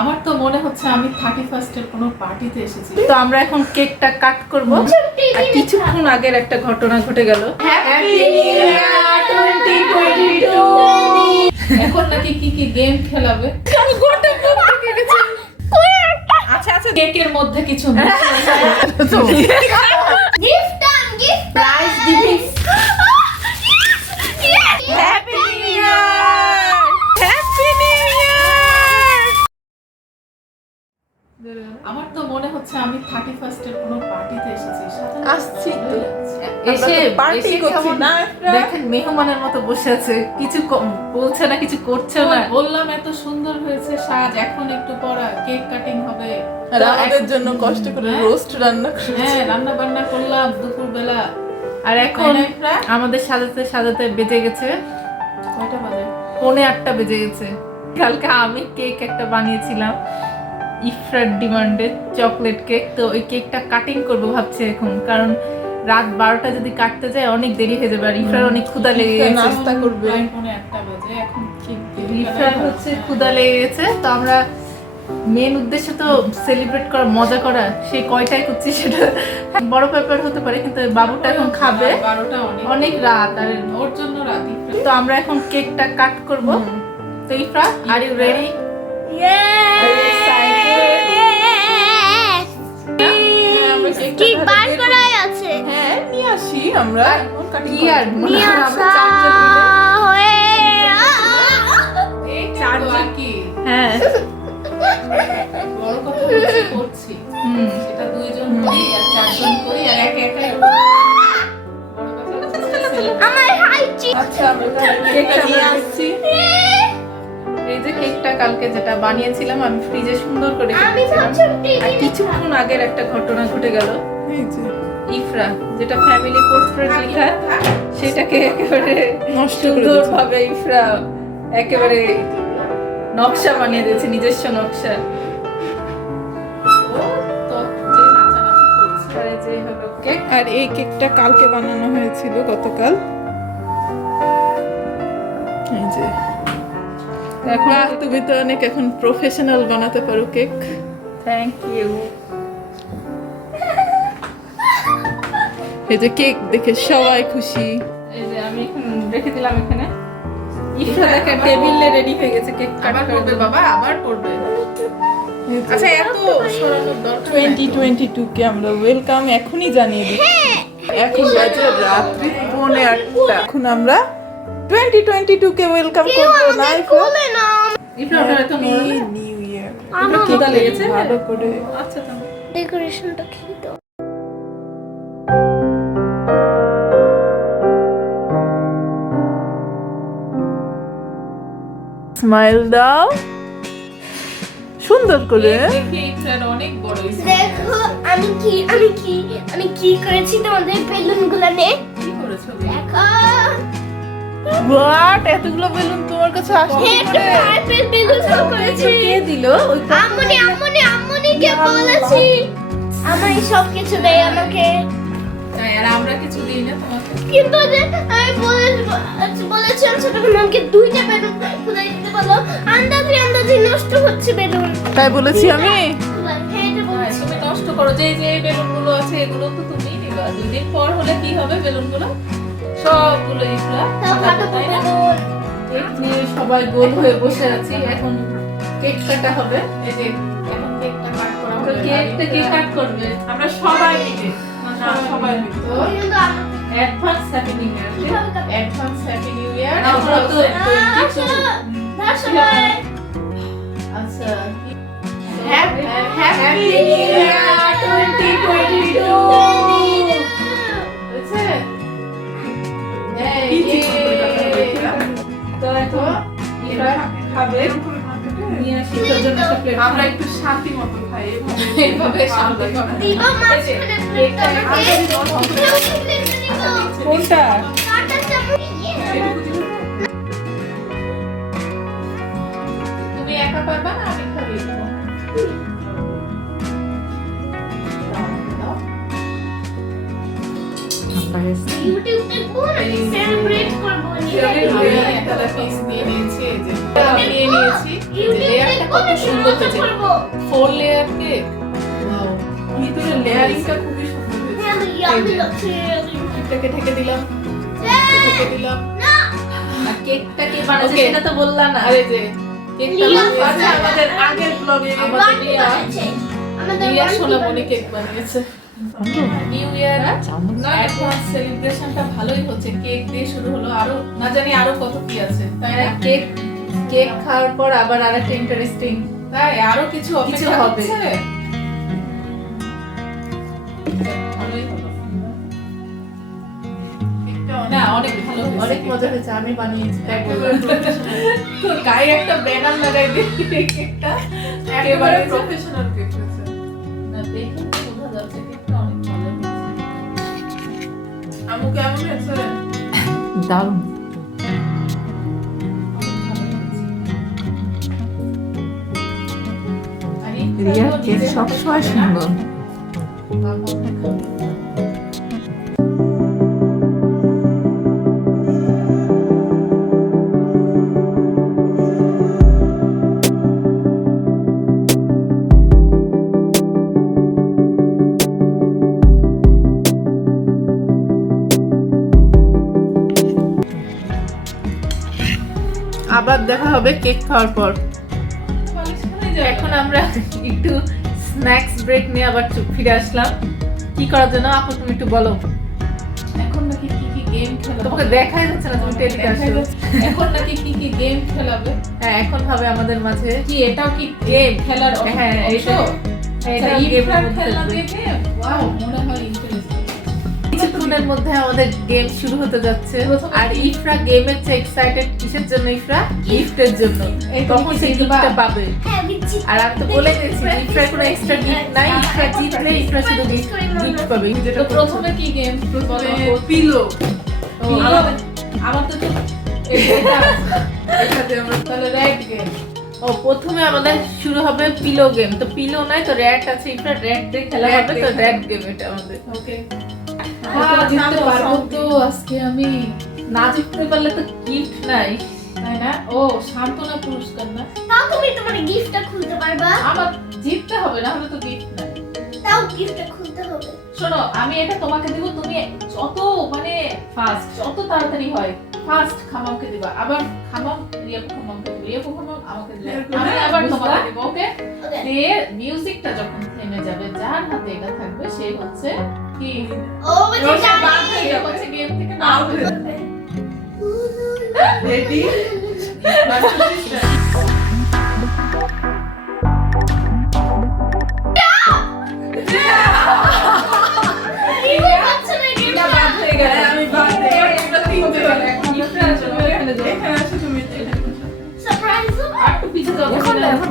আমার তো মনে হচ্ছে আমি 31st এর কোনো পার্টিতে এসেছি। তো আমরা এখন কেকটা কাট করব। আর কিছুক্ষণ আগের একটা ঘটনা ঘটে গেল। Happy new year 2022। এখন নাকি কি গেম খেলাবে? গোটা কেক গেছে। আচ্ছা আচ্ছা, কেকের মধ্যে কিছু গিফট প্রাইজ দিবি। Happy new year, happy new year. আমার তো মনে হচ্ছে আমি 31st এর কোনো পার্টিতে এসেছি। আসছি তো। এসে পার্টি করছি না। দেখেন মেহমানের মতো বসে আছে, কিছু বলছে না, কিছু করছে না। বললাম এত সুন্দর হয়েছে সাজ, এখন একটু পড়া কেক কাটিং হবে। আর আমাদের জন্য কষ্ট করে রোস্ট রান্না করেছি। হ্যাঁ, রান্না বান্না করলাম দুপুর বেলা। আর এখন আমাদের সাজাতে সাজাতে বেজে গেছে কয়টা বাজে? 7:45 বেজে গেছে। কালকে আমি কেক একটা বানিয়েছিলাম ইফরার ডিমান্ডে, চকলেট কেক। তো ওই কেকটা কাটিং করব ভাবছি এখন, কারণ রাত 12টা যদি কাটতে যায় অনেক দেরি হয়ে যাবে। আর ইফরার অনেক ক্ষুধা লেগে গেছে, নাস্তা করবে। 1:45 বাজে এখন। ইফরার হচ্ছে ক্ষুধা লেগে গেছে। তো আমরা মেন উদ্দেশ্য তো সেলিব্রেট করা, মজা করা, সেই কয়টাই করছি সেটা বড় ব্যাপার হতে পারে, কিন্তু বাবুটা এখন খাবে। 12টা অনেক রাত, আর ওর জন্য রাত। তো আমরা এখন কেকটা কাট করব। তো Ifra, are you ready? Cake বার করাই আছে। হ্যাঁ, নিয়ে আসি আমরা। ইয়ার নিয়ে আমরা আসা হয়ে চারজন কি? হ্যাঁ, বড় কথা করছি। সেটা দুইজন করি আর চারজন করি আর একা একা বড় কথা হচ্ছে। আমার হাইচি। আচ্ছা, আমরা কেকটা নিয়ে আসছি। এই যে কেকটা কালকে যেটা বানিয়েছিলাম আমি ফ্রিজে সুন্দর করে আমি রেখেছিলাম। ভাবছি আর কিছুক্ষণ আগের একটা ঘটনা ঘটে গেল। এই যে ইফরা যেটা ফ্যামিলি পোর্ট্রেট লেখা, সেটাকে একেবারে নষ্ট করে সুন্দরভাবে ইফরা একেবারে নকশা বানিয়ে দিয়েছে, নিজস্ব নকশা। আর এই কেকটা কালকে বানানো হয়েছিল, গতকাল। এই যে এখন তুমি তো অনেক এখন প্রফেশনাল বানাতে পারো কেক। Thank you. এই যে কেক দেখে সবাই খুশি। এই যে আমি এখন রেখে দিলাম এখানে। ইফরা দেখে টেবিলে রেডি হয়ে গেছে কেক কাট করবে। বাবা আবার করবে। আচ্ছা, এত সরানোর দরকার নাই। 2022 কে আমরা ওয়েলকাম এখনই জানিয়ে দিচ্ছি। এখন বাজে রাত্রি 7:45। এখন আমরা 2022 কে ওয়েলকাম করব না। কোলে না ইফরা ওটা এত নড়ে না। New year. আমার খিদা লেগেছে ভালো করে। আচ্ছা তো ডেকোরেশনটা কি তো স্মাইল দাও সুন্দর করে। দেখে ইফরার অনেক বড় হয়েছে। দেখো আমি কি করেছি তোমাদের বেলুনগুলো নে কি করেছো? দেখো হোয়াট, এতগুলো বেলুন তোমার কাছে আসছে একটা পাইপের বেলুন করেছি। কে দিল? ওই আম্মুনি কে বলেছি আমার সব কিছু দেয় আমাকে, তাই আর আমরা কিছু দিই না তোমাকে। কিন্তু যে আমি বলেছিলাম ছোট মামকে দুইটা বেলুন খুলে দিতে বলো, আন্দাজে নষ্ট হচ্ছে বেলুন। তাই বলেছি আমি। হ্যাঁ এটা বলেছি। তুমি নষ্ট করো। যে যে বেলুনগুলো আছে এগুলো তো তুমিই নিবা। 2 দিন পর হলে কি হবে? বেলুনগুলো সবগুলো ইফরা তাও ফাটাবে, ফাটাবো তাই না? বেলুন। কেক নিয়ে সবাই গোল হয়ে বসে আছি। এখন কেক কাটা হবে। এই যে এখন কেকটা কাট করা হবে। কেকটা কে কাট করবে? আমরা সবাই মিলে। সবাই মিলে। তো কিন্তু আমার অ্যাডভান্স হ্যাপি নিউ ইয়ার। কিভাবে কাটবে? Advance happy new year. আমরা তো না সবাই আচ্ছা, হ্যাপি নিউ ইয়ার 2022। বুঝছে? এই তো এখন এরা খাবে। নিয়ে আসি তোর জন্য একটা প্লেট। আমরা একটু শান্তি মতো খাই। এইভাবে শান্তি মতো। দিবা মাঝখানে প্লেটটা আমাকে কোনটা? কাটা চামচ তুমি একা পারবা না? আমি খাইয়ে দেবো। ইউটিউব দেখবো না সেলিব্রেট করবো একটা পিস নিয়ে নিয়েছি। এই যে নিয়ে নিয়েছি। লেয়ারটা কত সুন্দর হয়েছে 4 লেয়ার কেক ওয়াও ভিতরে লেয়ারিংটা খুবই সুন্দর হয়েছে কেকটাকে ঢেকে দিলাম ঢেকে দিলাম আর কেকটা কে বানাচ্ছে সেটা তো বললা না। আরে যে কেকটা আচ্ছা আমাদের আগের ব্লগে আমাদের রিয়া সোনামণি কেক বানিয়েছে নিউ ইয়ার অ্যাডভান্স সেলিব্রেশনটা ভালোই হচ্ছে কেক দিয়ে শুরু হলো আরো না জানি আরো কত কি আছে তাই না কেক কেক খাওয়ার পর আবার আরেকটা ইন্টারেস্টিং তাই আরো কিছু অপেক্ষা হবে। হবে ভালোই হলো কেকটা না অনেক ভালো হয়েছে অনেক মজা হয়েছে, আমি বানিয়েছি তাই বললাম। তোর গায়ে একটা ব্যানার লাগাই দে কেকটা একেবারে প্রফেশনাল কেক হয়েছে। না দেখে বোঝা যাচ্ছে কেকটা অনেক ভালো হয়েছে আমু কেমন হয়েছে? দারুণ। রিয়ার কেক সবসময় সুন্দর। আবার দেখা হবে কেক খাওয়ার পর এখন আমরা একটু স্ন্যাক্স ব্রেক নিয়ে আবার ফিরে আসলাম কি করার জন্য আপু তুমি একটু বলো এখন নাকি কি কি গেম খেলাবে তোমাকে দেখাই যাচ্ছে না তুমি টেলিতে আসো এখন নাকি কি কি গেম খেলাবে হ্যাঁ এখন হবে আমাদের মাঝে কি এটাও কি গেম খেলার হ্যাঁ এইটা এটা গেম খেলা দেখে ওয়াও মনে হয় ইন্টারেস্টিং কিছুক্ষণের মধ্যে আমাদের গেম শুরু হতে যাচ্ছে আর ইফরা গেমের চেয়ে এক্সাইটেড কিসের জন্য ইফরা গিফটের জন্য তখন সে গিফটটা পাবে আর আমি তো বলে দিয়েছি ইফরার কোনো এক্সট্রা গিফট নাই ইফরা জিতলে ইফরা শুধু গিফট পাবে যেটা প্রথমে কি গেম প্রথমে পিলো। আমার তো এটাতে আমরা তাহলে রেড গেম ও প্রথমে আমাদের শুরু হবে পিলো গেম তো পিলো নাই তো রেড আছে ইফরা রেড দিয়ে খেলা হবে তো রেড গেম এটা আমাদের ওকে জিততে পারবো তো আজকে আমি না জিততে পারলে তো গিফট নাই তাই না ও সান্ত্বনা পুরস্কার না তাও তুমি তোমার গিফটটা খুলতে পারবা আমার জিততে হবে না হলে তো গিফট নাই তাও গিফটটা খুলতে হবে শোনো আমি এটা তোমাকে দেব তুমি যত মানে ফাস্ট যত তাড়াতাড়ি হয় ফাস্ট খামামকে দিবা আবার খামাম রিয়াপু খামামকে দিবা রিয়াপু খামাম আমাকে দিবা আমি আবার তোমাকে দেব ওকে দিয়ে মিউজিকটা যখন থেমে যাবে যার হাতে এটা থাকবে সেই হচ্ছে কি ও বাচ্চা বাদ হয়ে যাবে। হচ্ছে গেম থেকে Out হয়ে যাবে। রেডি? আমি বাদ হয়ে গেছি। আমরা তিনটে হলো এখন। এখানে আসো তুমি। সারপ্রাইজ আর একটু পিছে যাও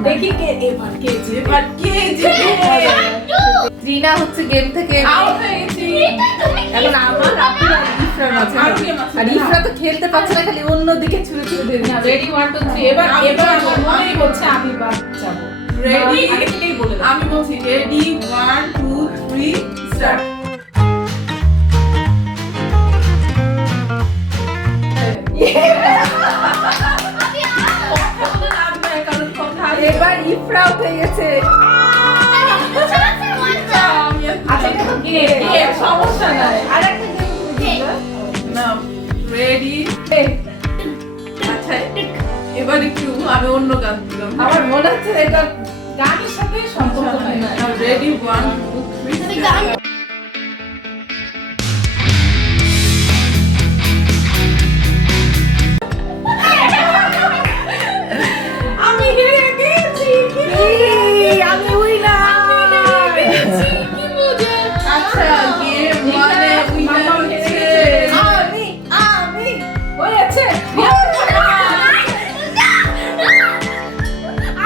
দেখি কে এবার কে জিতবে এবার কে জিতবে? রিনা হচ্ছে গেম থেকে Out হয়ে গেছি। এখন আমার আপু আর ইফরার মাঝে আর কে মাঝে? আর ইফরা তো খেলতে পারছে না খালি অন্য দিকে ছুড়ে ছুড়ে দিয়ে দিচ্ছে রেডি 1 2 3 এবার আমি এবার বলবো, আমার মনেই আমি হচ্ছে আমি বাদ যাব Ready? আগে থেকেই বলে দাও আমি বলছি রেডি 1 2 3 স্টার্ট। এবার ইফরা উঠে গেছে আচ্ছা এটা তো গেম সমস্যা নাই আর একটা গেম নাও রেডি। আচ্ছা এবার একটু আমি অন্য গান দিলাম। আমার মনে হচ্ছে এটা গানের সাথে সম্পর্ক নাই রেডি 1 2 3 গান আমি হেরে গেছি। আমি উইনার কি মজা আচ্ছা গেম মানে উইনার হচ্ছে আমি হয়েছে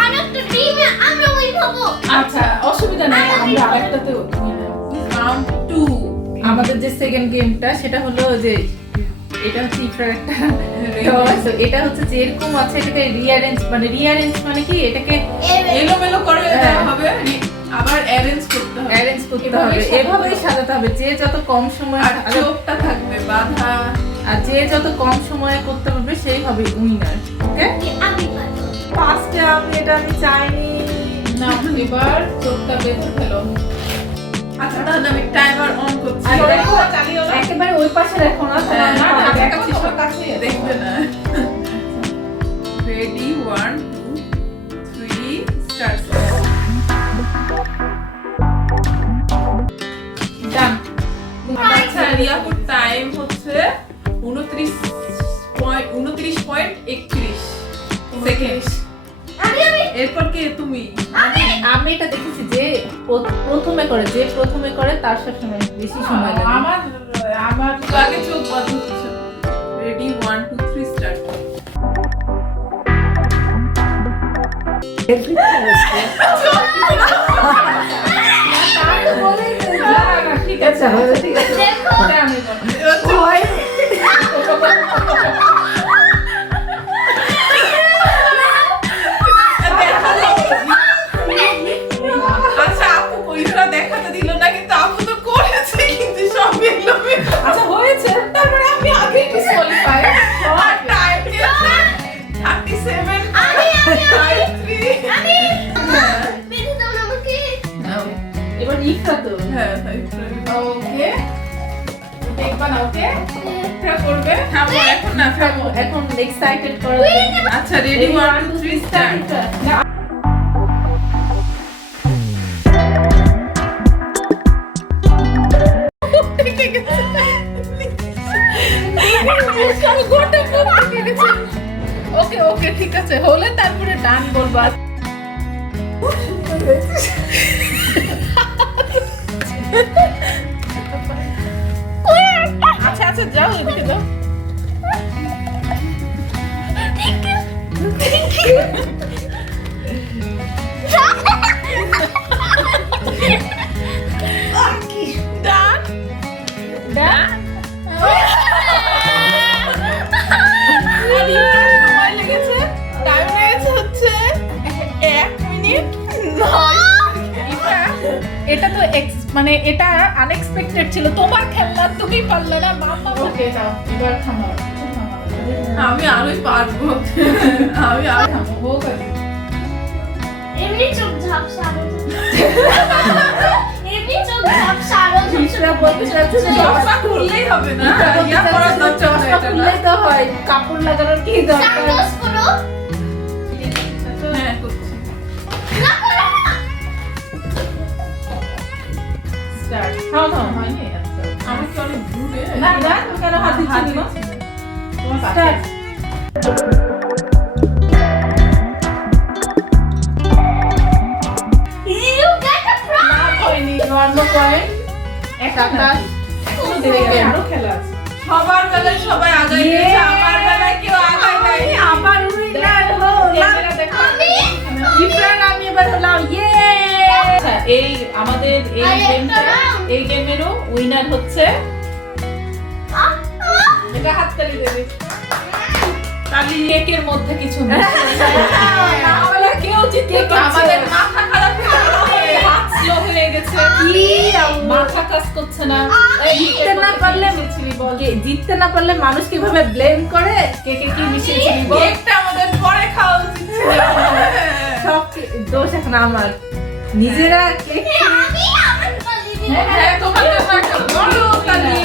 আরেকটা টিমে আমরা উইন হব আচ্ছা অসুবিধা নাই আমরা আরেকটাতে রাউন্ড 2 আমাদের যে সেকেন্ড গেমটা সেটা হলো যে এটা হচ্ছে ইফরার একটা তো এটা হচ্ছে যে এরকম আছে এটাকে রিঅ্যারেঞ্জ মানে কি এটাকে এলোমেলো করে দেওয়া হবে আবার অ্যারেঞ্জ করতে হবে। অ্যারেঞ্জ করতে হবে এভাবেই সাজাতে হবে যে যত কম সময় আর চোখটা থাকবে বাঁধা। আর যে যত কম সময়ে করতে পারবে সেই হবে উইনার ওকে আমি পারবো ফার্স্টে আমি চাইনি। না এবার চোখটা বেঁধে ফেলো। আচ্ছা তাহলে আমি টাইমার অন করছি। আর দেখো, একেবারে ওই পাশে রাখো না, তাহলে হ্যাঁ, না, না, দেখো কাছে তো, সব কাছে দেখবে না। Ready 1 2 3 start. ডান। আচ্ছা রিয়াপুর টাইম হচ্ছে 29.31 সেকেন্ড। এরপর কে তুমি? আমি এটা দেখেছি যে প্রথমে করে তার সবসময় বেশি সময় লাগে। আমার আগে চোখ বন্ধ হচ্ছে। Ready 1 2 3 start. ঠিক আছে, ঠিক আছে। দেখো এটা আমি বলবো। আচ্ছা আপু পরীক্ষা দেখাতে দিল না, কিন্তু আপু তো করেছে, কিন্তু সব এলোমেলো। আচ্ছা হয়েছে, তারপরে আমি আগে ডিসকোয়ালিফাই। আর টাইম দিয়েছে 37 53। বেঁধে দাও না আমাকে। এবার ইফরা তো। হ্যাঁ ওকে, দেখবা না? ওকে, এটা করবে। থামো এখন না, থামো। এখন এক্সাইটেড করা। আচ্ছা রেডি 1 2 3 স্টার্ট। ওকে ওকে, ঠিক আছে, হলে তারপরে ডান বলবা। আচ্ছা আচ্ছা, যাও এদিকে যাও। ডান ডান। সময় লেগেছে, টাইম লেগেছে হচ্ছে 1 মিনিট 9। এটা তো মানে এটা আনএক্সপেক্টেড ছিল। তোমার খেলনা তুমি পারলে না, মাম্মা। ওকে দাও, এবার থামাও। আমি আরোই পারবো। আমি আর থামো, হোক আছে। এমনি চোখ ঝাপসারো। এমনি চোখ ঝাপসারো। ইফরা বলতে চাচ্ছে যে চশমা খুললেই হবে না। ইয়া করার দরকার চশমা এটা না। খুললেই তো হয়, কাপড় লাগানোর কি দরকার? সানগ্লাস পরো। হ্যাঁ করছি। না করো না। স্টার্ট। হ্যাঁ হ্যাঁ, হয়নি। আচ্ছা। আমি কি অনেক দূরে? না না, তুমি কেন হাত দিচ্ছ না? তোমার start. You get a prize. না হয়নি, 1 পয়েন্ট। 27 কোনো থেকে দিকে আরো খেলা আছে। সবার বেলায় সবাই আগাই গেছে, আমার বেলায় কেউ আগাই নাই। আবার উইনার হলাম আমি। ইফরান, আমি এবার হলাম। ইয়ে! আচ্ছা, এই আমাদের এই আর একটা গেমটা, round। এই গেমেরও উইনার হচ্ছে। এটা হাততালি দেবে। তালি কেকের মধ্যে কিছু মিক্স না হলে কেউ জিততে পারছে আমাদের না। মাথা খারাপ হয়ে গেছে। হাত স্লো হয়ে গেছে। কি মাথা কাজ করছে না। জিততে না পারলে জিততে না পারলে মানুষ কিভাবে ব্লেম করে কে কে কি মিশিয়েছিলি বল? কেকটা আমাদের পরে খাওয়া উচিত ছিল। সব দোষ এখন আমার নিজেরা কেক আমি আমার পালি দিই। হ্যাঁ, তোমার জন্য একটা বড় তালি।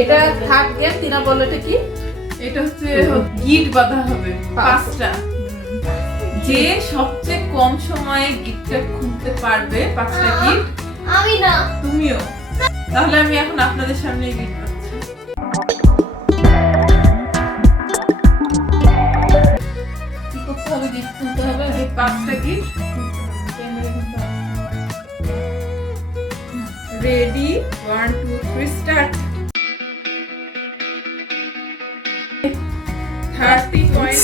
এটা থার্ড গেম তিনা বলো এটা কি এটা হচ্ছে গিট বাঁধা হবে 5টা। যে সবচেয়ে কম সময়ে গিটটা খুলতে পারবে 5টা গিট, আমি না। তুমিও। তাহলে আমি এখন আপনাদের সামনে গিট পাচ্ছি। কি করতে হবে? গিফট খুলতে হবে। এই 5টা গিট। Ready 1 2 3 start. 30 পয়েন্ট।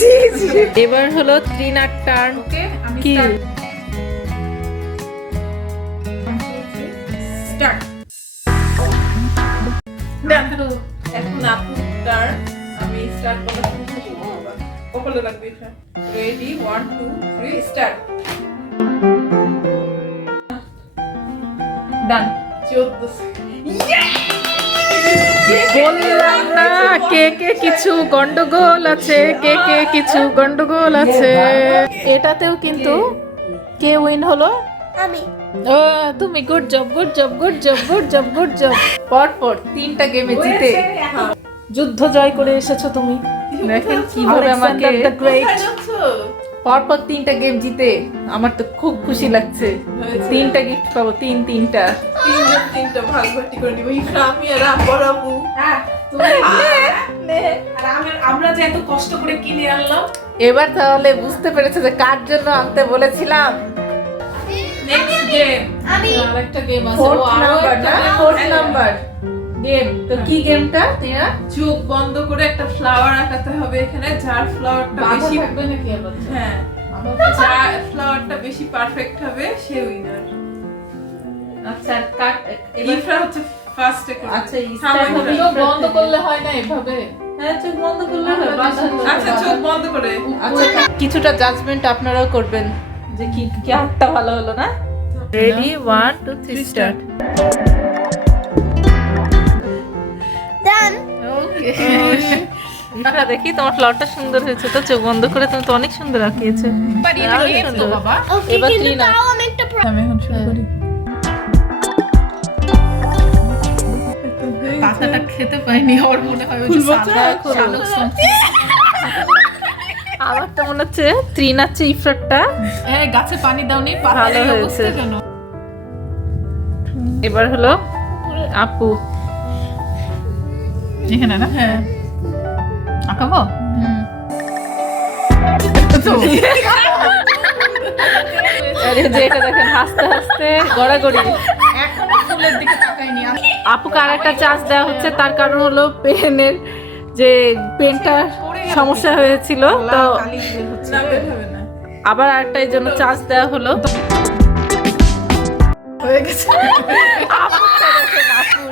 এবার হলো ত্রিনার টার্ন। ওকে আমি কি? স্টার্ট। এখন আপুর টার্ন। আমি স্টার্ট বলা শুরু করব। কপালে লাগবে এটা। Ready 1 2 3 start. ডান। 14 বললাম না কে কে কিছু গন্ডগোল আছে, কে কে কিছু গন্ডগোল আছে। এটাতেও কিন্তু কে উইন হলো? আমি ও তুমি, good job good job good job good job good job. পর 3টা গেমে জিতে যুদ্ধ জয় করে এসেছো তুমি। দেখেন কিভাবে আমাকে পর 3টা গেম জিতে আমার তো খুব খুশি লাগছে। 3টা গিফট পাবো, তিনটা। তিনটা ভাগ ভাটি করে নিব। ইফরা, আমি আর আব্বার আপু। হ্যাঁ, তুমি আর আমরা যে এত কষ্ট করে কিনে আনলাম। এবার তাহলে বুঝতে পেরেছে যে কার জন্য আনতে বলেছিলাম। Next game. আমি আরেকটা গেম আছে, ফোর্থ ও আরো নাম্বার একটা না, game ফোর্থ আছে। Number game. তো কি গেমটা টিনা? চোখ বন্ধ করে একটা ফ্লাওয়ার আঁকাতে হবে এখানে, যার ফ্লাওয়ারটা বাধা বেশি থাকবে নাকি আবার? হ্যাঁ, যার ফ্লাওয়ারটা বেশি পারফেক্ট হবে সে উইনার। আচ্ছা কাট ইফরা হচ্ছে ফার্স্টে করবে। আচ্ছা, থামো ইফরা ইফরা। চোখ বন্ধ করলে হয় না এভাবে। হ্যাঁ, চোখ বন্ধ করলে হয়। আচ্ছা, চোখ বন্ধ করে। আচ্ছা, কিছুটা জাজমেন্ট আপনারাও করবেন যে কি কি হাতটা ভালো হলো না। Ready 1 2 3 start. Done. Okay Ifra, দেখি তোমার ফ্লাওয়ারটা সুন্দর হয়েছে তো। চোখ বন্ধ করে তুমি তো অনেক সুন্দর আঁকিয়েছো। আরো সুন্দর। বাবা ওকে, এবার কিন্তু ত্রিনা। তাও আমি একটা আমি এখন শুরু করি। পাতাটা খেতে পাইনি, ওর মনে হয় ওই যে খুলবো সাদা তো? শালক আমার তো মনে হচ্ছে ত্রিনার চেয়ে ইফরাটটা এই গাছে পানি দাওনি, ভালো পাতার এই হয়েছে। অবস্থা কেন? এবার হলো আপু। এখানে না? হ্যাঁ, আঁকাবো? আরে যে এটা দেখেন হাসতে হাসতে গড়াগড়ি। এখনো ফুলের দিকে তাকাইনি। আপুকে আরেকটা চান্স দেওয়া হচ্ছে, তার কারণ হলো পেনের যে পেনটা সমস্যা হয়েছিল, তো কালি বের হচ্ছে। না, বের হবে না। আবার আরেকটা এই জন্য চান্স দেওয়া হলো। হয়ে গেছে। আপুরটা দেখেন, আপুর।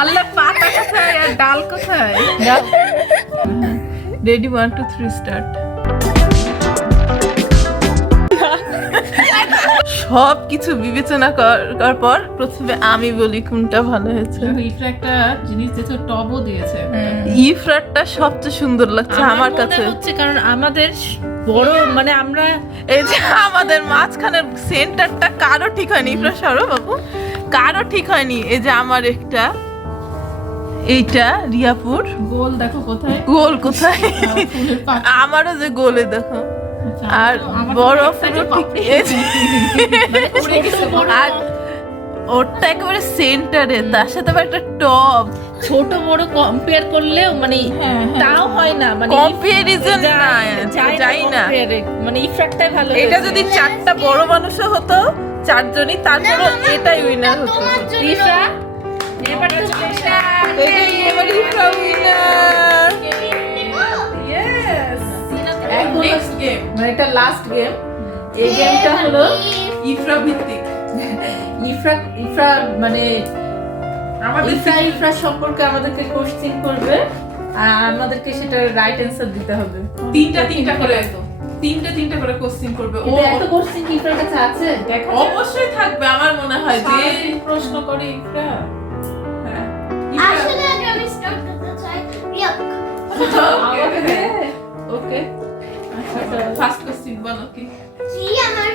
আল্লাহ, পাতা কোথায় আর ডাল কোথায়? Ready 1 2 3 start. সব কিছু বিবেচনা করার পর প্রথমে আমি বলি কোনটা ভালো হয়েছে। ইফরা একটা জিনিস দিয়েছে, টবও দিয়েছে। ইফরাটটা সবচেয়ে সুন্দর লাগছে আমার মনে কাছে। হচ্ছে কারণ আমাদের বড় মানে আমরা এই যে আমাদের মাঝখানের সেন্টারটা কারো ঠিক হয়নি। ইফরা সরো বাবু, কারো ঠিক হয়নি। এই যে আমার একটা, এইটা রিয়াপুর গোল দেখো কোথায়? গোল কোথায়, ফুলের পাতা। আমারও যে গোলে দেখো। আচ্ছা, আর আমার তো বড় একটা যে পুরো ঠিক পাপড়ি। এই যে- মানে উড়ে গেছে বড়। আর ওরটা একেবারে সেন্টারে, তার সাথে আবার একটা টপ। ছোট বড় কম্পেয়ার করলেও মানে তাও হয় না, মানে কম্পারিজন না, যাই না। মানে ইফেক্টটাই ভালো এটা হয়েছে। যদি 4টা বড় মানুষও হতো, 4জনই, তারপরও এটাই উইনার হতো। তোমার জন্য ইফরা, এবার তো চেষ্টা। এটাই এবার ইফরা উইনার। Yes. এখন নেক্সট গেম মানে এটা লাস্ট গেম। এই গেমটা হলো ইফরা ভিত্তিক। ইফরা মানে আমাদের ইফরা সম্পর্কে আমাদেরকে কোশ্চেন করবে আর আমাদেরকে সেটা রাইট অ্যান্সার দিতে হবে। তিনটা করে তিনটা করে কোশ্চেন করবে ও। এটা এত কোশ্চেন কি ইফরার কাছে আছে? দেখা যাক। অবশ্যই থাকবে আমার মনে হয় যে সারাদিন প্রশ্ন করে ইফরা। হ্যাঁ, ইফরা- আসলে আগে আমি স্টার্ট করতে চাই। রিয়া, ওকে ফার্স্ট কোশ্চেন বলো কি? কি আমার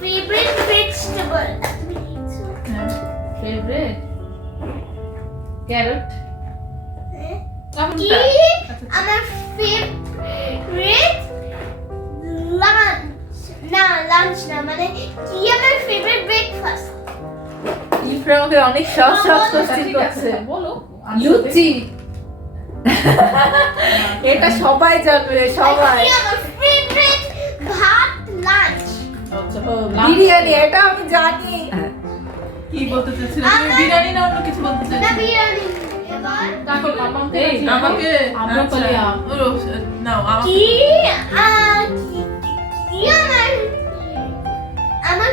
ফেভারিট ভেজিটেবল? Favourite carrot. কি আমার ফেভারিট লাঞ্চ? না, লাঞ্চ না, মানে কি আমার ফেভারিট ব্রেকফাস্ট? ইফরা আমাকে অনেক সহজ সহজ কোশ্চেন ঠিক আছে, করছে। বলো। লুচি। এটা সবাই জানবে, সবাই। কি আমার ফেভারিট ভাত লাঞ্চ? বিরিয়ানি, এটা আমি জানি। কি বলতে চাচ্ছিলে তুমি? বিরিয়ানি না অন্য কিছু বলতে না, চাচ্ছিলে? বিরিয়ানি। এবার কাকে মামাকে এই, আমাকে আমরা আচ্ছা, বলি ও, নাও আমাকে। কি কি আমার আমার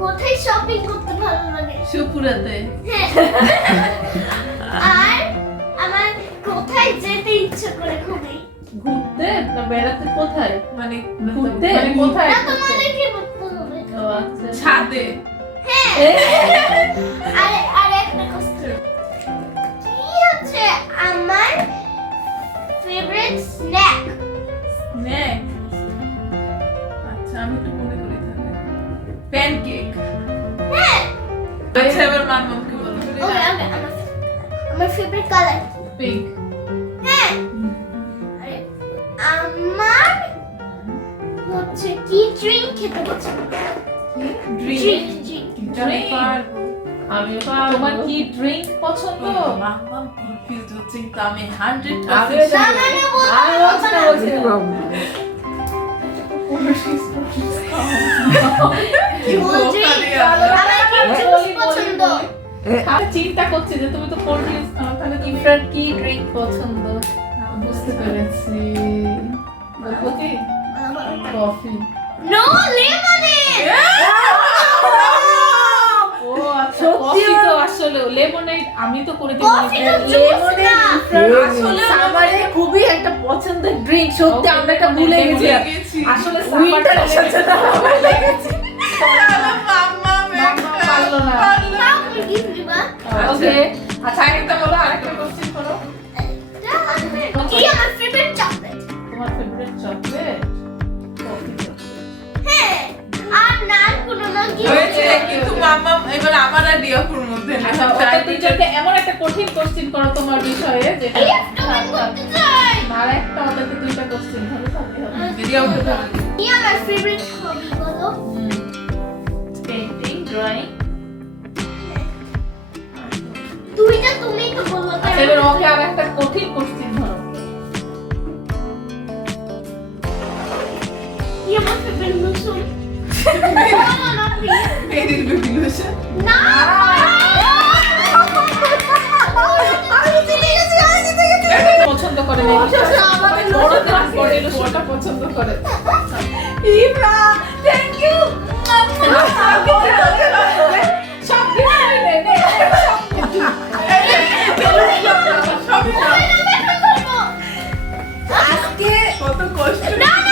কোথায় শপিং করতে ভালো লাগে? সুপুরাতে। হ্যাঁ। আর আমার কোথায় যেতে ইচ্ছে করে খুবই? ঘুরতে না বেড়াতে? কোথায় মানে ঘুরতে? মানে কোথায়? না, তোমাদেরকে বলতে হবে। ও আচ্ছা। ছাদে। হ্যাঁ। আর একটা কোশ্চেন, কি হচ্ছে আমার প্যানকেক। হ্যাঁ আচ্ছা এবার মাম্মামকে বলো। ওকে আমার ফেভারিট কালার পিঙ্ক। হ্যাঁ আরে আমার হচ্ছে কি ড্রিঙ্ক খেতে পছন্দ ড্রিঙ্ক। ড্রিঙ্ক আমি তোমার কি ড্রিঙ্ক পছন্দ? মাম্মাম কনফিউজ হচ্ছে কিন্তু আমি 100% আমি কি বলছি পছন্দ আমি চিন্তা করছি যে তুমি তো কোল্ড ড্রিঙ্কস খাও, তাহলে ইফরার কি ড্রিঙ্ক পছন্দ? বুঝতে পেরেছি। বলবো কি? কফি। নো লেমনেড ও আচ্ছা, কফি তো আসলে লেমনেড আমি তো করে দিই। কফি তো লেমনেড আসলে সামারে খুবই একটা পছন্দের ড্রিঙ্ক, সত্যি আমরা এটা ভুলে গেছি। আসলে উইন্টার সাথে সামার লেগেছে। মাম্মাম পারলো না। নাও তুমি গিফট দিবা ওকে, আচ্ছা আরেকটা বলো, আরেকটা কোশ্চেন করো। কি আমার ফেভারিট চকলেট তোমার ফেভারিট চকলেট? Coffee chocolate. হ্যাঁ আর না কোনো না কি হয়েছে কিন্তু মাম্মাম এবার আমার আর রিয়াপুর মধ্যে না। আচ্ছা, ওটা টিচারকে এমন একটা কঠিন কোশ্চেন করো তোমার বিষয়ে যেটা গিফট আমি করতে চাই আর একটা ওটাতে দুইটা কোশ্চেন হবে তাহলে হবে। রিয়াপুর কি আমার ফেভারিট হবি বলো পেইন্টিং, ড্রয়িং। দুইটা তুমি তো বললো তাই আচ্ছা, এবার ওকে আর একটা কঠিন কোশ্চেন ধরো। কি আমার ফেভারিট মুসুম বলো না প্লিজ মেরিল বেবি লোশন। না আমি জিতে গেছি পছন্দ করে না আমাদের বড়দের বডি লোশনটা পছন্দ করে। Ifra, thank you. সব কিছু নে নে আজকে কত কষ্ট।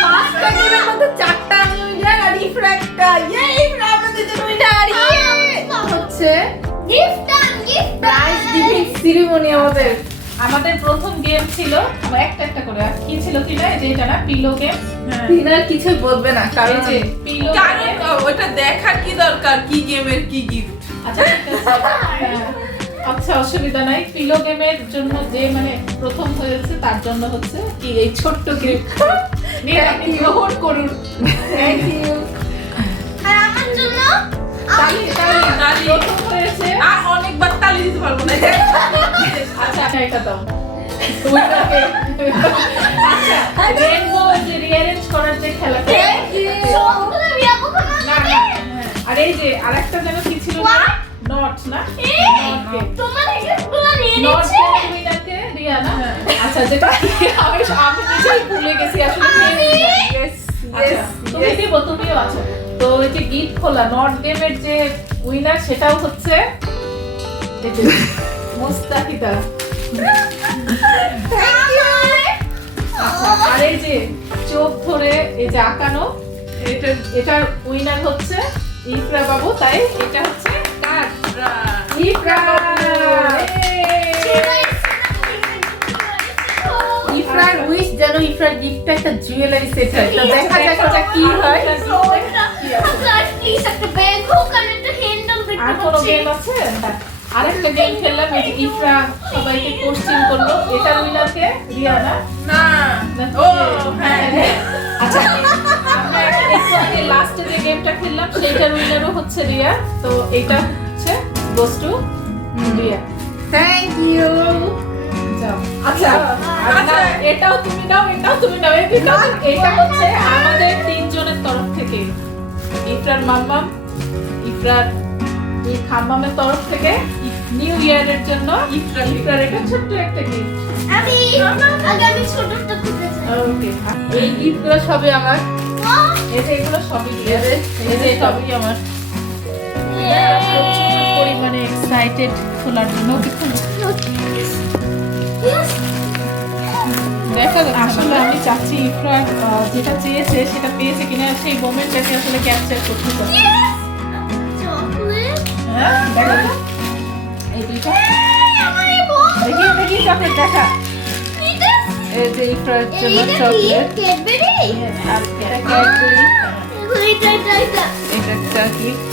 ফার্স্ট টাইমের মধ্যে 4টা আমি উইনার আর ইফরা একটা। ইয়ে, ইফরা আমরা দুজন উইনার। হচ্ছে গিফট প্রাইজ গিভিং সেরিমনি আমাদের। আমাদের প্রথম গেম ছিল, আমরা একটা একটা করে। আর কি ছিল কি না, এই যে এটা না পিলো গেম। উইনার কিছুই বলবে না এই কারণ যে পিলো কারণ ওটা দেখার কি দরকার কি গেমের কি গিফট। আচ্ছা ঠিক আছে। হ্যাঁ। আচ্ছা অসুবিধা নাই। পিলো গেমের জন্য যে মানে প্রথম হয়েছে তার জন্য হচ্ছে কি এই ছোট্ট গিফট নিয়ে আপনি গ্রহণ করুন। Thank you. আর আমার জন্য তালি তালি তালি। প্রথম হয়েছে। আর অনেকবার তালি দিতে পারবো না। আচ্ছা এটা দাও। উইনারকে। আচ্ছা রেনবো যে রিঅ্যারেঞ্জ করার যে খেলাটা। সবগুলো রিয়াবো খানা না না। আর এই যে আরেকটা যেন কি ছিল নট না? নটকে। তোমার গিফটগুলো নিয়ে নট নিচ্ছে উইনারকে রিয়া না? আচ্ছা যেটা আমি নিজেই ভুলে গেছি আসলে কে winner। Yes, আচ্ছা, yes, তুমি yes. দেবো, তুমিও আছো। তো ওই যে গিফট খোলা নট গেমের যে উইনার সেটাও হচ্ছে এই যে মুস্তাফিদা। আচ্ছা আর এই যে চোখ ধরে এই যে আঁকানো এটা এটার উইনার হচ্ছে ইফরা বাবু। তাই এটা হচ্ছে কার? ইফরা বাবু। ইফরার উইশ যেন ইফরার গিফটটা একটা জুয়েলারি সেট হয়। তো দেখা যাক ওটা কি হয়। প্লিজ একটা ব্যাগ হোক আর একটা হ্যান্ডেল আর দেখতে কোনো পাচ্ছি গেম আছে? আরেকটা গেম খেললাম, এই যে ইফরা সবাইকে কোশ্চেন করলো। এটার উইনারকে রিয়া না? না ও হ্যাঁ আচ্ছা আমরা একটু আগে লাস্টে যে গেমটা খেললাম সেইটার উইনারও হচ্ছে রিয়া। তো এটা হচ্ছে goes to Riya. Thank you. যাও। আচ্ছা আর আচ্ছা। না, এটাও তুমি নাও, এটাও তুমি নাও। এটা হচ্ছে আমাদের তিনজনের তরফ থেকে। ইফরার মাম্মাম, ইফরার এই খাম্মামের তরফ থেকে নিউ ইয়ারের জন্য ইফরার এটা ছোট্ট একটা গিফট। আমি আগে আমি ছোটটা খুঁজে চাই ওকে, এই গিফটগুলো সবই আমার। এই যে এগুলো সবই রিয়াদের। এই যে সবই আমার। প্রচুর পরিমাণে এক্সাইটেড খোলার জন্য। দেখা যাক আসলে আমি চাচ্ছি ইফরার যেটা চেয়েছে সেটা পেয়েছে কিনা, সেই মোমেন্টটাকে আসলে ক্যাপচার করতে চাই। চকলেট হ্যাঁ দেখা যাক। এই দুইটা আমার এই বল দেখি দেখি চকলেট দেখা। এটা এই যে ইফরার জন্য এইটা কি চকলেট। ক্যাডবেরি আর এটা ক্যাডবেরি। এটা এটা একটা গিফট।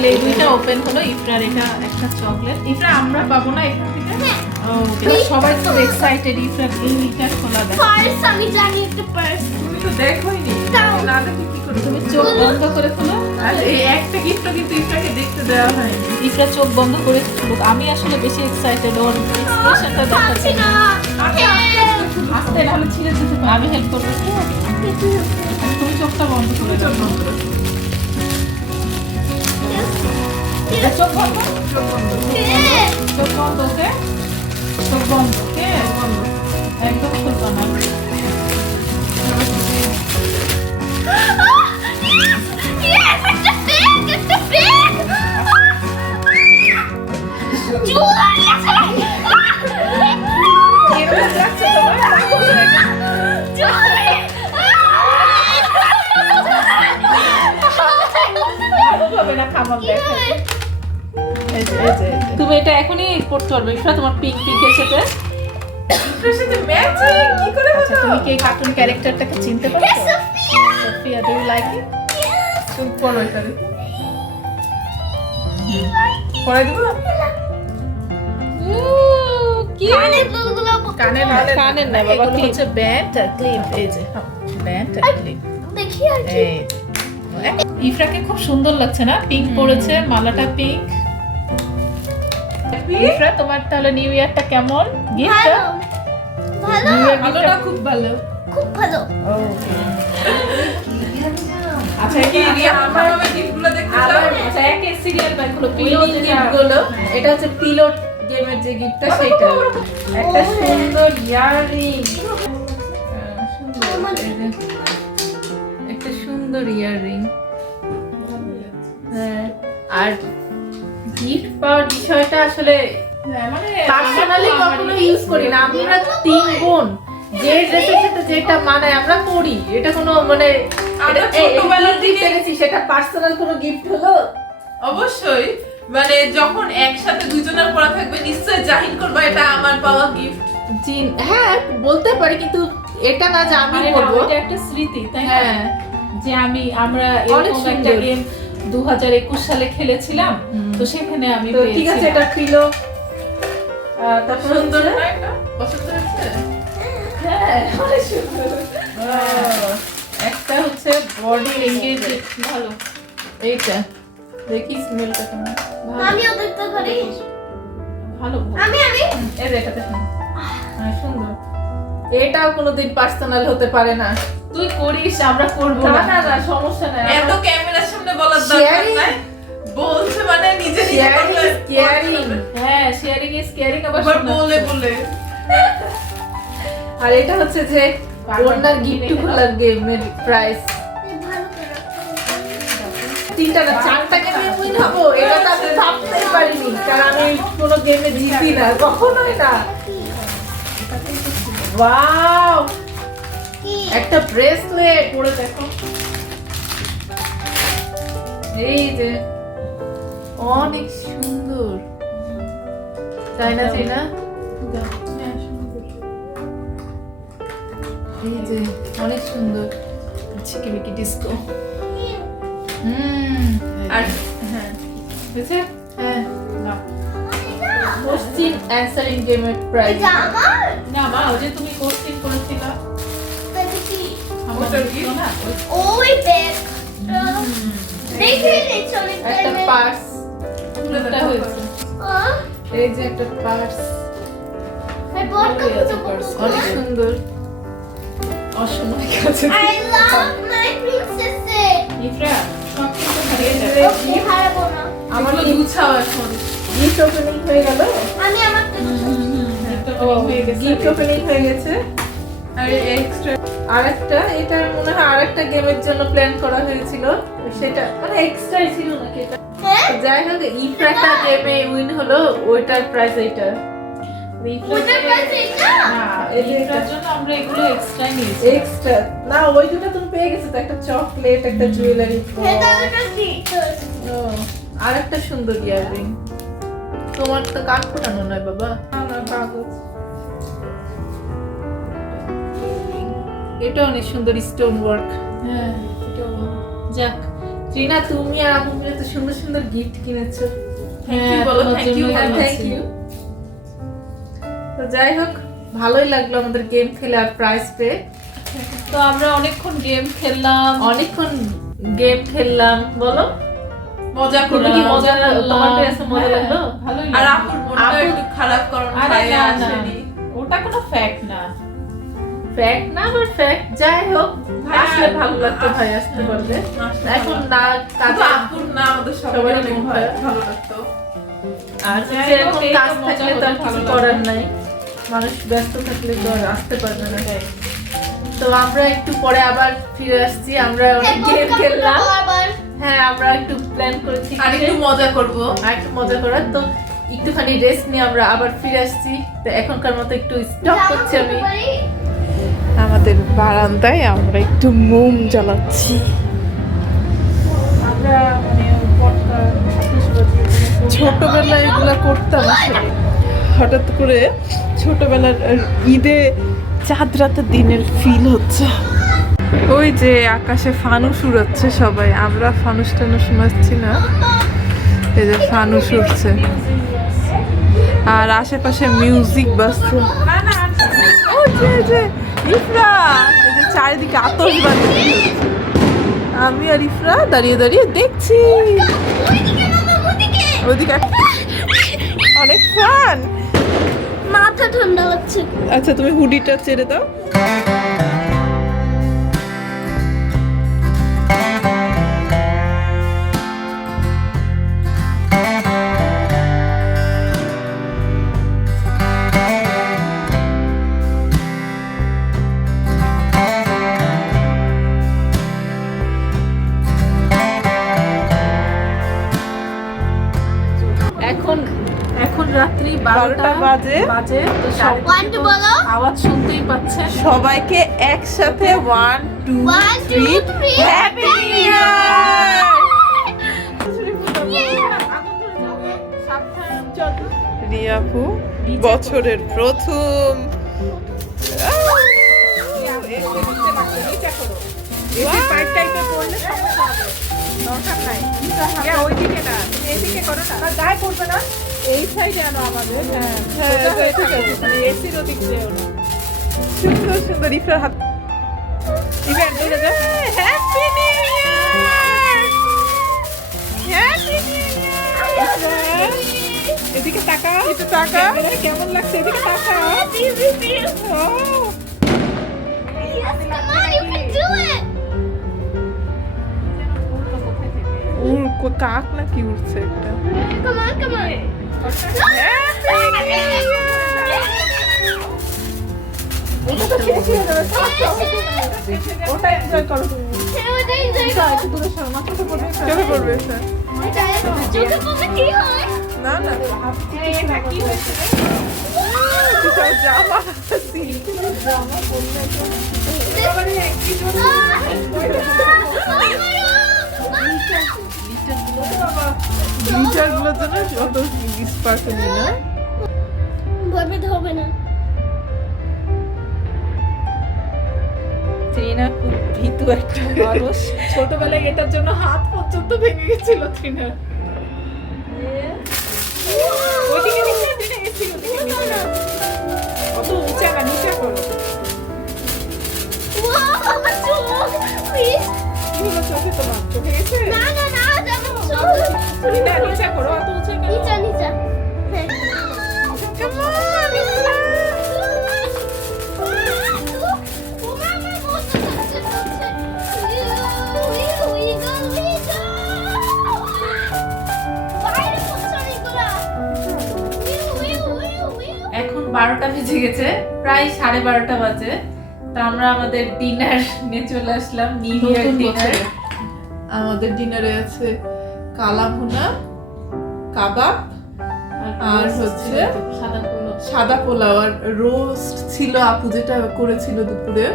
তাহলে এই দুইটা ওপেন হলো। ইফরার এটা একটা চকলেট। ইফরা আমরা পাবো না এখান থেকে? ওকে, সবাই তো এক্সাইটেড ইফরার এইটা খোলা দেখ। পার্স আমি জানি একটা পার্স। তুমি তো দেখোইনি, তাও। না দেখে কি করে? তুমি চোখ বন্ধ করে খোলো। আর এই একটা গিফটও কিন্তু ইফরাকে দেখতে দেওয়া হয়নি। ইফরা চোখ বন্ধ করে খোলো। আমি আসলে বেশি এক্সাইটেড ওর এক্সপ্রেশনটা দেখাচ্ছি পাচ্ছি না। আস্তে নাহলে ছিঁড়ে যেতে পারে। আমি হেল্প করবো। তুমি চোখটা বন্ধ করে চোখ দাও। বন্ধ করো। চোখ বন্ধ, চোখ বন্ধ। চোখ বন্ধ, ওকে? চোখ বন্ধ, ওকে? বন্ধ। একদম খুলতো না। Yes, একটা fake, একটা fake. জুয়ার আছে। এরকম লাগছে তোমার? হবে না, খামার দেখো। এই যে, এই যে, এই যে। তুমি এটা এখনই করতে পারবে ইফরা, তোমার পিঙ্ক পিঙ্কের সাথে। ইফরার সাথে ম্যাচিং কি করে আচ্ছা, হলো? তুমি কি কার্টুন ক্যারেক্টারটাকে চিনতে পারছো? Sophia, do you like it? তুমি পড়ো এটা দেখি। পড়াই দেবো? কি? কানের দুলগুলো কানের না, কানের কানের না না, বাবা, এগুলো হচ্ছে ব্যান্ড আর ক্লিপ। এই যে ব্যান্ড আর ক্লিপ। দেখি আর কি। এই যে। ইফরাকে খুব সুন্দর লাগছে না? পিঙ্ক পরেছে, মালাটা পিঙ্ক। ইফরা, তোমার তাহলে নিউ ইয়ারটা কেমন? গিফটটা? ভালো ভালো ভালো না, খুব ভালো। খুব ভালো। আচ্ছা, কি রিয়া আমার মামা গিফটগুলো দেখতে চাও? আচ্ছা, একে সিরিয়াল বাই হলো পিলো পিলো গিফটগুলো, এটা হচ্ছে পিলোট গেমের যে গিফটটা সেটা। একটা সুন্দর ইয়াররিং। একটা সুন্দর ইয়াররিং। হ্যাঁ, আর গিফট পাওয়ার বিষয়টা আসলে মানে পার্সোনালি কখনো ইউজ করি না। আমরা তিন বোন যে ড্রেসের সাথে যেটা মানায় আমরা পরি। এটা কোনো মানে আমরা ছোটবেলা থেকে- দেখেছি সেটা পার্সোনাল কোনো গিফট হলো? অবশ্যই মানে যখন একসাথে দুজনের পড়া থাকবে নিশ্চয়ই জাহির করবা এটা আমার পাওয়া গিফট। হ্যাঁ বলতে পারি, কিন্তু এটা না যে আমি বলবো। এটা একটা স্মৃতি, তাই না? হ্যাঁ, যে আমরা অনেক এরকম একটা সুন্দর। গেম 2021 সালে খেলেছিলাম। হুম। তো সেখানে আমি তো ঠিক আছে, পেয়েছিলাম। এটা পিলো। তারপর সুন্দর হচ্ছে- না এটা? পছন্দ হয়েছে? হ্যাঁ, অনেক সুন্দর। একটা হচ্ছে বডি এঙ্গেজ। ভালো। এইটা দেখি স্মেলটা কেমন। আমিও দেখতে পারি। ভালো। আমি এই যে এটা দেখুন। হ্যাঁ, সুন্দর। এটাও কোনোদিন পার্সোনাল হতে পারে না। তুই করিস, আমরা করবো না না। না না, সমস্যা নাই। এত ক্যামেরার সামনে বলার দরকার Sharing- নাই। বলছে মানে নিজে নিজে Sharing করলে is caring। হ্যাঁ, শেয়ারিং ইজ কেয়ারিং। আবার আবার শোনাচ্ছে। বলে বলে আর এটা হচ্ছে যে ওনার গিফট খোলার গেমের প্রাইস ভালো করে। 3টা না 4টা গেমে উইন হবো, এটা তো আমি ভাবতেই পারিনি। কারণ আমি কোনো গেমে জিতি না, কখনোই না। ওয়াও, কি? একটা ব্রেসলেট। পরে দেখো। এই যে অনেক সুন্দর, তাই না? তাই না? এই যে অনেক সুন্দর ঝিকিমিকি ডিস্কো। আর হ্যাঁ, বুঝছে? হ্যাঁ, না কোশ্চিন অ্যানসারিং গেমের প্রাইস। এটা আমার? না মা, ওই যে তুমি কোশ্চেন করেছিল তাহলে কি? আমার ওটার দিল না ওই- ওই ব্যাগ। দেখে নিচ্ছি অনেক একটা টাইমে। পার্স, দুটোটা হয়েছে। এই যে একটা পার্স, আর বড় কাপড়টা পরো। অনেক সুন্দর। অসময় কাছে I love my princess. Ifra, সব কিছু হারিয়ে যাবে। ওকে হারাবো না। আমার এগুলো গুছাও এখন। গিফট ওপেনিং হয়ে গেল। আমি আমারটা একটা হয়ে গেছে। গিফট ওপেনিং হয়ে গেছে। আর এক্সট্রা আরেকটা, এটা মনে হয় আরেকটা গেমের জন্য প্ল্যান করা হয়েছিল, সেটা মানে এক্সট্রা ছিল নাকি এটা? হ্যাঁ? তো যাই হোক, ইফরাটা গেমে উইন হলো, ওইটার প্রাইস এইটা। ওটা প্রাইস এটা? না, এই যে এটার এটা। জন্য আমরা এগুলো এক্সট্রা নিয়েছি। এক্সট্রা না, ওই দুটো তুমি পেয়ে গেছো তো, একটা চকলেট, একটা জুয়েলারি। এটা ওটা কি? আর একটা সুন্দর ইয়াররিং। তোমার তো কান ফোটানো নয় বাবা। না, কাগজ। এটা অনেক সুন্দর স্টোন ওয়ার্ক। হ্যাঁ, এটাও যাক। টিনা তুমি আর আপু মিলে তো সুন্দর সুন্দর গিফট কিনেছো। Thank you বলো, thank you, থ্যাংক ইউ। তো যাই হোক ভালোই লাগলো আমাদের গেম খেলে আর প্রাইজ পেয়ে। তো আমরা অনেকক্ষণ গেম খেললাম, বলো মজা তুমি করলাম। কি মজা তোমার কাছে মজা লাগলো? ভালোই আর লাগলো। আপুর মনটা আপু- একটু খারাপ কারণ আরে ভাই না, না, আসেনি। ওটা কোনো ফ্যাক্ট না। ফ্যাক্ট না আবার ফ্যাক্ট, যাই হোক ভাই আসলে ভালো লাগতো ভাই আসতে পারলে। এখন না শুধু কাজে আপুর না, আমাদের সবারই সবারই অনেক মন ভালো খারাপ। লাগতো। আর যাই হোক, সেরকম এই তো কাজ মজা থাকলে তো আর হতে কিছু ভালো করার লাগে। নাই, মানুষ ব্যস্ত থাকলে তো আর আসতে পারবে না। তো আমরা একটু পরে আবার ফিরে আসছি, আমরা অনেক গেম খেললাম। হ্যাঁ আমরা একটু প্ল্যান করেছি আর একটু মজা করবো। আর একটু মজা করার, তো একটুখানি রেস্ট নিয়ে আমরা আবার ফিরে আসছি। তো এখনকার মতো একটু স্টপ করছি আমি। আমাদের বারান্দায় আমরা একটু মোম জ্বালাচ্ছি। আমরা মানে পটকা ছোটবেলায় এগুলা করতাম আসলে। হঠাৎ করে ছোটবেলার ঈদে চাঁদ রাতের দিনের ফিল হচ্ছে। ওই যে আকাশে ফানুস উড়াচ্ছে সবাই, আমরা ফানুস টানুস মারছি না, এই যে ফানুস উড়ছে আর আশেপাশে মিউজিক বাজছে। ওই যে ইফরা, এই যে চারিদিকে আতশবাজি। আমি আর ইফরা দাঁড়িয়ে দাঁড়িয়ে দেখছি। ওইদিকে অনেক ফান। মাথা ঠান্ডা লাগছে। আচ্ছা তুমি হুডিটা ছেড়ে দাও। এখন রাত্রি 12টা বাজে। বাজে তো One to বলো। আওয়াজ শুনতেই পাচ্ছেন। সবাইকে একসাথে 1 2 One, two, 3 three, happy happy new year. Riyapu বছরের প্রথম এই সাইডে আনো আমাদের, হ্যাঁ হ্যাঁ, ঠিক আছে। মানে এসির ওদিক যেও না। সুন্দর সুন্দর ইফরার হাত। ইভেন্ট হয়ে যাবে। Happy new year, happy new year. এদিকে তাকা, একটু তাকা। ক্যামেরায় কেমন লাগছে এদিকে তাকা। ও, Yes, come on, you can do it. কাক না কি উঠছে একটা। Come on, come on. ওটা এনজয় করো তুমি। চলে পড়বে স্যার। না না এটা কি হয়েছে রে? একটু সব জামা গ্লিটার গুলোর জন্য অত স্পার্কলি না। হবে না। ট্রেনা খুব ভীতু একটা মানুষ। ছোটবেলায় এটার জন্য হাত পর্যন্ত ভেঙে গেছিল ট্রিনার। ওইদিকে নিচে, ট্রিনা এসি ওদিকে নিচে না। অত উঁচা না, নিচে করো। Wow, আমার চোখ, please. কি হলো চোখে তোমার? চোখে গেছে? না, না, না, আমার চোখ। ট্রিনা নিচে করো, অত উঁচা কেন? নিচে, নিচে। হ্যাঁ। Come on, Isra. ওমা, আমার মনটা কাঁপছে, কাঁপছে। উইগল। বাইরে পড়ছে অনেকগুলা। এখন 12টা বেজে গেছে, প্রায় 12:30 বাজে। তো আমরা আমাদের ডিনার নিয়ে চলে আসলাম, নিউ ইয়ার ডিনার। আমাদের ডিনারে আছে কালা ভুনা, কাবাব, আর হচ্ছে সাদা পোলাও। সাদা পোলাও, আর রোস্ট ছিল আপু যেটা করেছিল দুপুরে।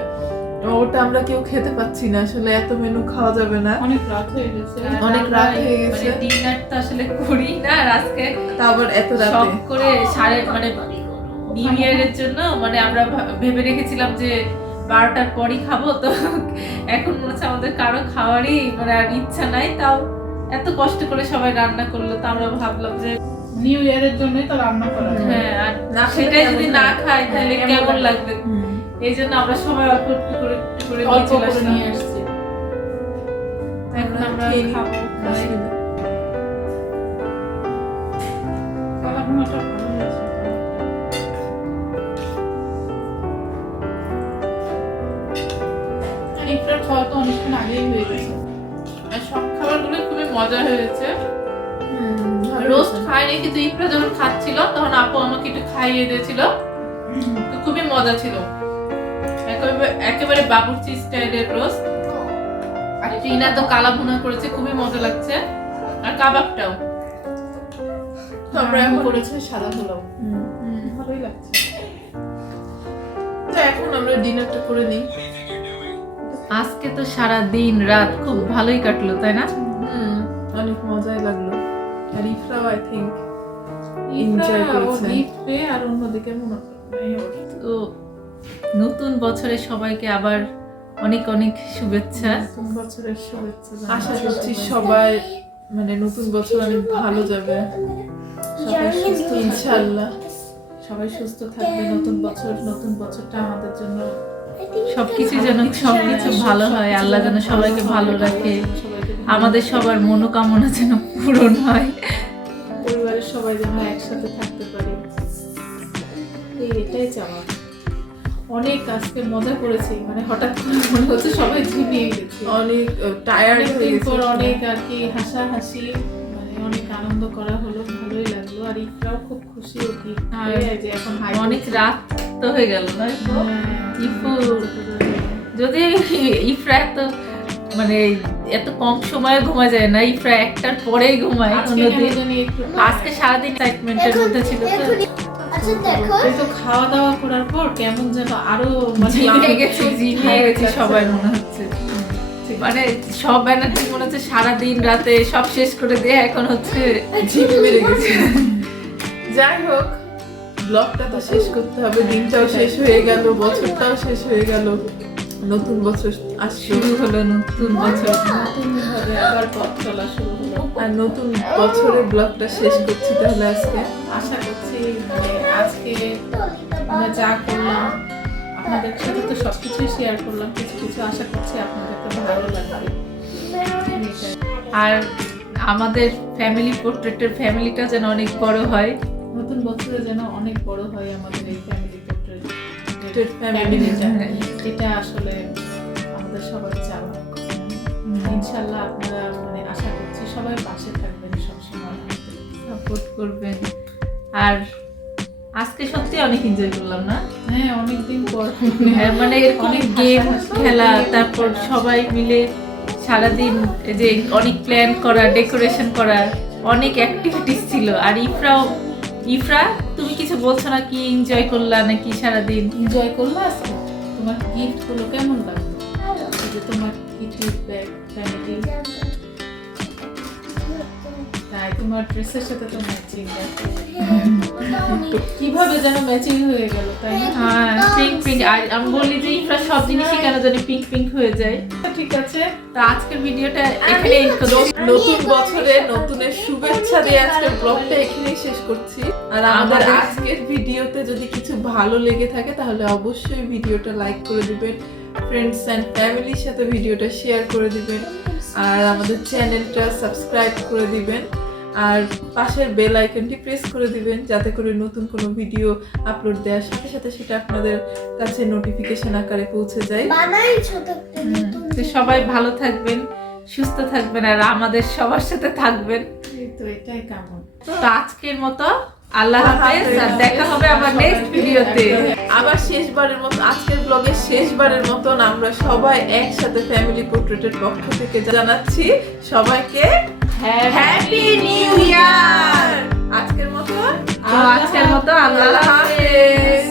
ওটা আমরা কেউ খেতে পাচ্ছি না, আসলে এত মেনু খাওয়া যাবে না। অনেক রাত হয়ে গেছে। অনেক রাত হয়ে গেছে। মানে ডিনার তো আসলে করি না, আর আজকে তা আবার এত রাতে শখ করে মানে নিউ ইয়ারের জন্য মানে আমরা ভেবে রেখেছিলাম যে 12টার পরই খাবো, তো এখন মনে হচ্ছে আমাদের কারো খাওয়ারই মানে আর ইচ্ছা নাই। তাও এত কষ্ট করে সবাই রান্না করলো, তো আমরা ভাবলাম যে নিউ ইয়ারের জন্যই তো রান্না করা হয়। হ্যাঁ, আর না খেলে সেটাই কেমন যদি লাগবে? না খাই তাহলে কেমন কেমন লাগবে? লাগবে। এই জন্য আমরা সবাই অল্প একটু করে নিয়ে অল্প চলে করে আসলাম। নিয়ে আসছি। এখন আমরা খেয়ে নিই। খাবো। কালা ভুনাটা ভালো হয়েছে। ইফতার খাওয়া তো অনেকক্ষণ আগেই হয়ে গেছে। আর সব খাবারগুলো খুবই মজা হয়েছে। রোস্ট খাইনি, কিন্তু ইফরা যখন খাচ্ছিল তখন আপু আমাকে একটু খাইয়ে দিয়েছিল, তো খুবই মজা ছিল। একেবারে বাবুর্চি স্টাইলের রোস্ট। আর টিনা তো কালা ভুনা করেছে, খুবই মজা লাগছে। আর কাবাবটাও আমরা এখন করেছে সাদা পোলাও, ভালোই লাগছে। তো এখন আমরা ডিনারটা করে নিই। আজকে তো সারা দিন রাত খুব ভালোই কাটলো, তাই না? অনেক মজাই লাগলো। আর ইফরাও আই থিঙ্ক এনজয় করেছে। ইফরে আর অন্যদিকে মনে তো নতুন বছরে সবাইকে আবার অনেক অনেক শুভেচ্ছা। নতুন বছরের শুভেচ্ছা আশা করছি সবাই মানে নতুন বছর অনেক ভালো যাবে, সবাই সুস্থ ইনশাআল্লাহ। সবাই সুস্থ থাকবে। নতুন বছরটা আমাদের জন্য সবকিছু যেন সবকিছু ভালো হয়, আল্লাহ যেন সবাইকে ভালো রাখে, সবাইকে আমাদের সবার মনোকামনা যেন পূরণ হয়। পরিবারের সবাই যেন একসাথে থাকতে পারি, এটাই চাওয়া। অনেক আজকে মজা করেছি, মানে হঠাৎ করে মনে হচ্ছে সবাই ঝিমিয়ে গেছি। অনেক টায়ার্ড হয়ে অনেকদিন গেছি। পর অনেক আর কি হাসাহাসি, মানে অনেক আনন্দ করা হলো, ভালোই লাগলো। আর ইফরাও খুব খুশি ওকে আর যে এখন অনেক রাত তো হয়ে গেল না? ইফু যদি ইফরা এত মানে এত কম সময়ে ঘুমা যায় না, ইফরা 1টার পরেই ঘুমায় অন্যদিন। আজকে সারাদিন এক্সাইটমেন্টের মধ্যে ছিল তো, আচ্ছা দেখো এই তো খাওয়া দাওয়া করার পর কেমন যেন আরো মানে ঝিমিয়ে গেছি সবাই মনে হচ্ছে। মানে সব এনার্জি মনে হচ্ছে সারাদিন রাতে সব শেষ করে দিয়ে এখন হচ্ছে ঝিম মেরে গেছি। যাই হোক, ব্লগটা তো শেষ করতে হবে। দিনটাও শেষ হয়ে গেল, বছরটাও শেষ হয়ে গেল, নতুন বছর আসছে। শুরু হলো নতুন বছর। নতুন ভাবে আবার পথ চলা শুরু হলো। আর নতুন বছরে ব্লগটা শেষ করছি তাহলে আজকে। আশা করছি মানে আজকে আমরা যা করলাম আপনাদের সাথে তো সবকিছুই শেয়ার করলাম, কিছু কিছু আশা করছি আপনাদেরকে ভালো লাগবে। আর আমাদের ফ্যামিলি পোর্ট্রেটের ফ্যামিলিটা যেন অনেক বড় হয়। নতুন বছরে যেন অনেক বড় হয় আমাদের এই ফ্যামিলি পোর্ট্রেট ফ্যামিলি ফ্যামিলিটা। এটা আসলে আমাদের সবার চাওয়া। ইনশাল্লাহ আপনারা মানে আশা করছি সবাই পাশে থাকবেন সবসময়। সাপোর্ট করবেন। আর আজকে সত্যি অনেক এনজয় করলাম না? হ্যাঁ, অনেকদিন পর হ্যাঁ, মানে এরকম অনেক গেম হাসাহাসি। খেলা, তারপর সবাই মিলে সারাদিন এই যে অনেক প্ল্যান করা, ডেকোরেশন করা, অনেক অ্যাক্টিভিটিস ছিল। আর ইফরা তুমি কিছু বলছো না, কি এনজয় করলা নাকি সারাদিন? এনজয় করলে আজকে তোমার গিফট গুলো কেমন লাগলো? এই যে তোমার গিফট ব্যাগ ফ্যামিলি, তাই তোমার ড্রেসের সাথে তো ম্যাচিং। কিভাবে যেন ম্যাচিং হয়ে গেল, তাই না? হ্যাঁ, পিঙ্ক পিঙ্ক। আর আমি বলি যে ইফরা সব জিনিসই কেন জানি পিঙ্ক পিঙ্ক হয়ে যায়। ঠিক আছে, তো আজকের ভিডিওটা এখানে নতুন বছরে নতুনের শুভেচ্ছা দিয়ে আজকের ব্লগটা এখানেই শেষ করছি। আর আমাদের আজকের ভিডিওতে যদি কিছু ভালো লেগে থাকে তাহলে অবশ্যই ভিডিওটা লাইক করে দিবেন, ফ্রেন্ডস এন্ড ফ্যামিলির সাথে ভিডিওটা শেয়ার করে দিবেন, আর আমাদের চ্যানেলটা সাবস্ক্রাইব করে দিবেন, আর পাশের বেল আইকনটি প্রেস করে দিবেন যাতে করে নতুন কোনো ভিডিও আপলোড দেওয়ার সাথে সাথে সেটা আপনাদের কাছে নোটিফিকেশন আকারে পৌঁছে যায়। বানাইছো দেখতে তো সবাই ভালো থাকবেন, সুস্থ থাকবেন, আর আমাদের সবার সাথে থাকবেন। এই তো এটাই কেমন। তো আজকের মতো আল্লাহ হাফেজ, আর দেখা হবে আবার নেক্সট ভিডিওতে। আবার শেষবারের মতো আজকের ব্লগের শেষবারের মতন আমরা সবাই একসাথে ফ্যামিলি পোর্ট্রেটের পক্ষ থেকে জানাচ্ছি সবাইকে হ্যাপি নিউ ইয়ার। আজকের মতো আল্লাহ হাফেজ।